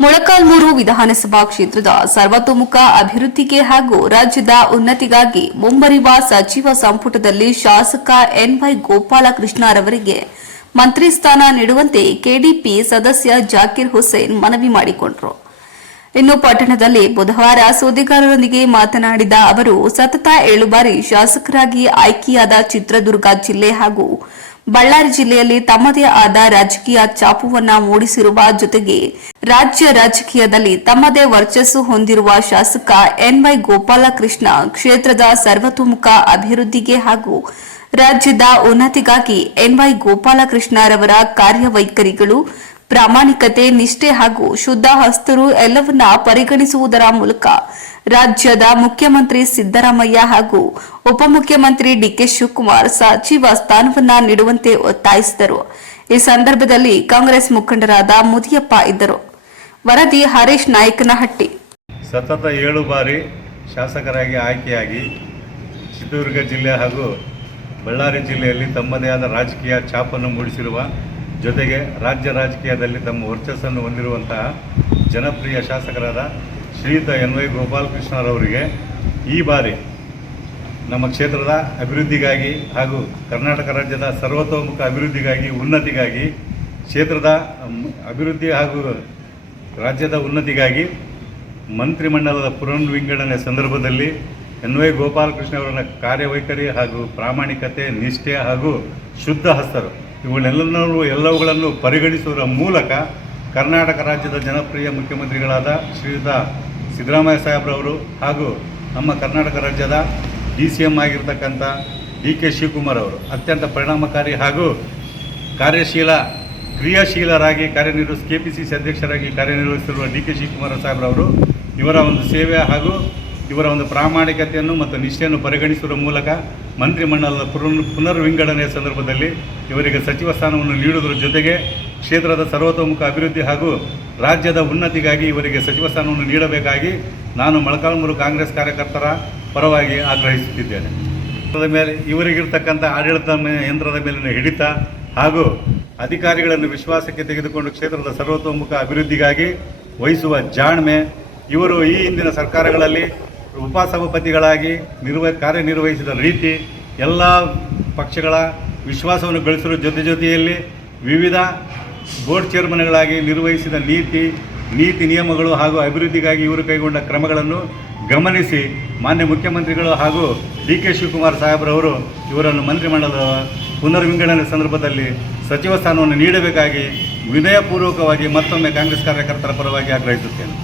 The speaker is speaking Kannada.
ಮೊಳಕಾಲ್ಮೂರು ವಿಧಾನಸಭಾ ಕ್ಷೇತ್ರದ ಸರ್ವತೋಮುಖ ಅಭಿವೃದ್ಧಿಗೆ ಹಾಗೂ ರಾಜ್ಯದ ಉನ್ನತಿಗಾಗಿ ಮುಂಬರುವ ಸಚಿವ ಸಂಪುಟದಲ್ಲಿ ಶಾಸಕ ಎನ್ವೈ ಗೋಪಾಲಕೃಷ್ಣರವರಿಗೆ ಮಂತ್ರಿ ಸ್ಥಾನ ನೀಡುವಂತೆ ಕೆಡಿಪಿ ಸದಸ್ಯ ಜಾಕಿರ್ ಹುಸೇನ್ ಮನವಿ ಮಾಡಿಕೊಂಡರು. ಇನ್ನು ಪಟ್ಟಣದಲ್ಲಿ ಬುಧವಾರ ಸುದ್ದಿಗಾರರೊಂದಿಗೆ ಮಾತನಾಡಿದ ಅವರು, ಸತತ ಏಳು ಬಾರಿ ಶಾಸಕರಾಗಿ ಆಯ್ಕೆಯಾದ ಚಿತ್ರದುರ್ಗ ಜಿಲ್ಲೆ ಹಾಗೂ ಬಳ್ಳಾರಿ ಜಿಲ್ಲೆಯಲ್ಲಿ ತಮ್ಮದೇ ಆದ ರಾಜಕೀಯ ಚಾಪುವನ್ನ ಮೂಡಿಸಿರುವ ಜೊತೆಗೆ ರಾಜ್ಯ ರಾಜಕೀಯದಲ್ಲಿ ತಮ್ಮದೇ ವರ್ಚಸ್ಸು ಹೊಂದಿರುವ ಶಾಸಕ ಎನ್ವೈ ಗೋಪಾಲಕೃಷ್ಣ ಕ್ಷೇತ್ರದ ಸರ್ವತೋಮುಖ ಅಭಿವೃದ್ಧಿಗೆ ಹಾಗೂ ರಾಜ್ಯದ ಉನ್ನತಿಗಾಗಿ ಎನ್ವೈ ಗೋಪಾಲಕೃಷ್ಣರವರ ಕಾರ್ಯವೈಖರಿಗಳು ಪ್ರಾಮಾಣಿಕತೆ, ನಿಷ್ಠೆ ಹಾಗೂ ಶುದ್ಧ ಹಸ್ತರು ಎಲ್ಲವನ್ನ ಪರಿಗಣಿಸುವುದರ ಮೂಲಕ ರಾಜ್ಯದ ಮುಖ್ಯಮಂತ್ರಿ ಸಿದ್ದರಾಮಯ್ಯ ಹಾಗೂ ಉಪಮುಖ್ಯಮಂತ್ರಿ ಡಿಕೆ ಶಿವಕುಮಾರ್ ಸಚಿವ ಸ್ಥಾನವನ್ನ ನೀಡುವಂತೆ ಒತ್ತಾಯಿಸಿದರು. ಈ ಸಂದರ್ಭದಲ್ಲಿ ಕಾಂಗ್ರೆಸ್ ಮುಖಂಡರಾದ ಮುದಿಯಪ್ಪ ಇದ್ದರು. ವರದಿ ಹರೀಶ್ ನಾಯಕನಹಟ್ಟಿ. ಸತತ ಏಳು ಬಾರಿ ಶಾಸಕರಾಗಿ ಆಯ್ಕೆಯಾಗಿ ಚಿತ್ರದುರ್ಗ ಜಿಲ್ಲೆ ಹಾಗೂ ಬಳ್ಳಾರಿ ಜಿಲ್ಲೆಯಲ್ಲಿ ತಮ್ಮದೇ ಆದ ರಾಜಕೀಯ ಛಾಪನ್ನು ಮೂಡಿಸಿರುವ ಜೊತೆಗೆ ರಾಜ್ಯ ರಾಜಕೀಯದಲ್ಲಿ ತಮ್ಮ ವರ್ಚಸ್ಸನ್ನು ಹೊಂದಿರುವಂತಹ ಜನಪ್ರಿಯ ಶಾಸಕರಾದ ಶ್ರೀಯುತ ಎನ್ ವೈ ಗೋಪಾಲಕೃಷ್ಣರವರಿಗೆ ಈ ಬಾರಿ ನಮ್ಮ ಕ್ಷೇತ್ರದ ಅಭಿವೃದ್ಧಿಗಾಗಿ ಹಾಗೂ ಕರ್ನಾಟಕ ರಾಜ್ಯದ ಸರ್ವತೋಮುಖ ಅಭಿವೃದ್ಧಿಗಾಗಿ, ಉನ್ನತಿಗಾಗಿ, ಕ್ಷೇತ್ರದ ಅಭಿವೃದ್ಧಿ ಹಾಗೂ ರಾಜ್ಯದ ಉನ್ನತಿಗಾಗಿ ಮಂತ್ರಿಮಂಡಲದ ಪುನರ್ವಿಂಗಡಣೆ ಸಂದರ್ಭದಲ್ಲಿ ಎನ್ ವೈ ಗೋಪಾಲಕೃಷ್ಣ ಅವರ ಕಾರ್ಯವೈಖರಿ ಹಾಗೂ ಪ್ರಾಮಾಣಿಕತೆ, ನಿಷ್ಠೆ ಹಾಗೂ ಶುದ್ಧ ಹಸ್ತರು. ಇವುಗಳೆಲ್ಲನೂ ಎಲ್ಲವುಗಳನ್ನು ಪರಿಗಣಿಸುವುದರ ಮೂಲಕ ಕರ್ನಾಟಕ ರಾಜ್ಯದ ಜನಪ್ರಿಯ ಮುಖ್ಯಮಂತ್ರಿಗಳಾದ ಶ್ರೀಯುತ ಸಿದ್ದರಾಮಯ್ಯ ಸಾಹೇಬ್ರವರು ಹಾಗೂ ನಮ್ಮ ಕರ್ನಾಟಕ ರಾಜ್ಯದ ಡಿ ಸಿ ಎಂ ಆಗಿರ್ತಕ್ಕಂಥ ಡಿ ಕೆ ಶಿವಕುಮಾರ್ ಅವರು ಅತ್ಯಂತ ಪರಿಣಾಮಕಾರಿ ಹಾಗೂ ಕಾರ್ಯಶೀಲ, ಕ್ರಿಯಾಶೀಲರಾಗಿ ಕಾರ್ಯನಿರ್ವಹಿಸಿ ಕೆ ಪಿ ಸಿ ಸಿ ಅಧ್ಯಕ್ಷರಾಗಿ ಕಾರ್ಯನಿರ್ವಹಿಸಿರುವ ಡಿ ಕೆ ಶಿವಕುಮಾರ ಸಾಹೇಬ್ರವರು ಇವರ ಒಂದು ಸೇವೆ ಹಾಗೂ ಇವರ ಒಂದು ಪ್ರಾಮಾಣಿಕತೆಯನ್ನು ಮತ್ತು ನಿಷ್ಠೆಯನ್ನು ಪರಿಗಣಿಸುವ ಮೂಲಕ ಮಂತ್ರಿಮಂಡಲದ ಪುನರ್ ಪುನರ್ವಿಂಗಡಣೆಯ ಸಂದರ್ಭದಲ್ಲಿ ಇವರಿಗೆ ಸಚಿವ ಸ್ಥಾನವನ್ನು ನೀಡುವುದರ ಜೊತೆಗೆ ಕ್ಷೇತ್ರದ ಸರ್ವತೋಮುಖ ಅಭಿವೃದ್ಧಿ ಹಾಗೂ ರಾಜ್ಯದ ಉನ್ನತಿಗಾಗಿ ಇವರಿಗೆ ಸಚಿವ ಸ್ಥಾನವನ್ನು ನೀಡಬೇಕಾಗಿ ನಾನು ಮೊಳಕಾಲ್ಮೂರು ಕಾಂಗ್ರೆಸ್ ಕಾರ್ಯಕರ್ತರ ಪರವಾಗಿ ಆಗ್ರಹಿಸುತ್ತಿದ್ದೇನೆ. ಮೇಲೆ ಇವರಿಗಿರ್ತಕ್ಕಂಥ ಆಡಳಿತ ಯಂತ್ರದ ಮೇಲಿನ ಹಿಡಿತ ಹಾಗೂ ಅಧಿಕಾರಿಗಳನ್ನು ವಿಶ್ವಾಸಕ್ಕೆ ತೆಗೆದುಕೊಂಡು ಕ್ಷೇತ್ರದ ಸರ್ವತೋಮುಖ ಅಭಿವೃದ್ಧಿಗಾಗಿ ವಹಿಸುವ ಜಾಣ್ಮೆ ಇವರು ಈ ಹಿಂದಿನ ಸರ್ಕಾರಗಳಲ್ಲಿ ಉಪಸಭಾಪತಿಗಳಾಗಿ ನಿರ್ವ, ಕಾರ್ಯನಿರ್ವಹಿಸಿದ ರೀತಿ ಎಲ್ಲ ಪಕ್ಷಗಳ ವಿಶ್ವಾಸವನ್ನು ಗಳಿಸಿರೋ ಜೊತೆ ಜೊತೆಯಲ್ಲಿ ವಿವಿಧ ಬೋರ್ಡ್ ಚೇರ್ಮನ್ಗಳಾಗಿ ನಿರ್ವಹಿಸಿದ ನೀತಿ ನೀತಿ ನಿಯಮಗಳು ಹಾಗೂ ಅಭಿವೃದ್ಧಿಗಾಗಿ ಇವರು ಕೈಗೊಂಡ ಕ್ರಮಗಳನ್ನು ಗಮನಿಸಿ ಮಾನ್ಯ ಮುಖ್ಯಮಂತ್ರಿಗಳು ಹಾಗೂ ಡಿ ಕೆ ಶಿವಕುಮಾರ್ ಸಾಹೇಬ್ರವರು ಇವರನ್ನು ಮಂತ್ರಿಮಂಡಲದ ಪುನರ್ವಿಂಗಡಣೆ ಸಂದರ್ಭದಲ್ಲಿ ಸಚಿವ ಸ್ಥಾನವನ್ನು ನೀಡಬೇಕಾಗಿ ವಿನಯಪೂರ್ವಕವಾಗಿ ಮತ್ತೊಮ್ಮೆ ಕಾಂಗ್ರೆಸ್ ಕಾರ್ಯಕರ್ತರ ಪರವಾಗಿ ಆಗ್ರಹಿಸುತ್ತೇನೆ.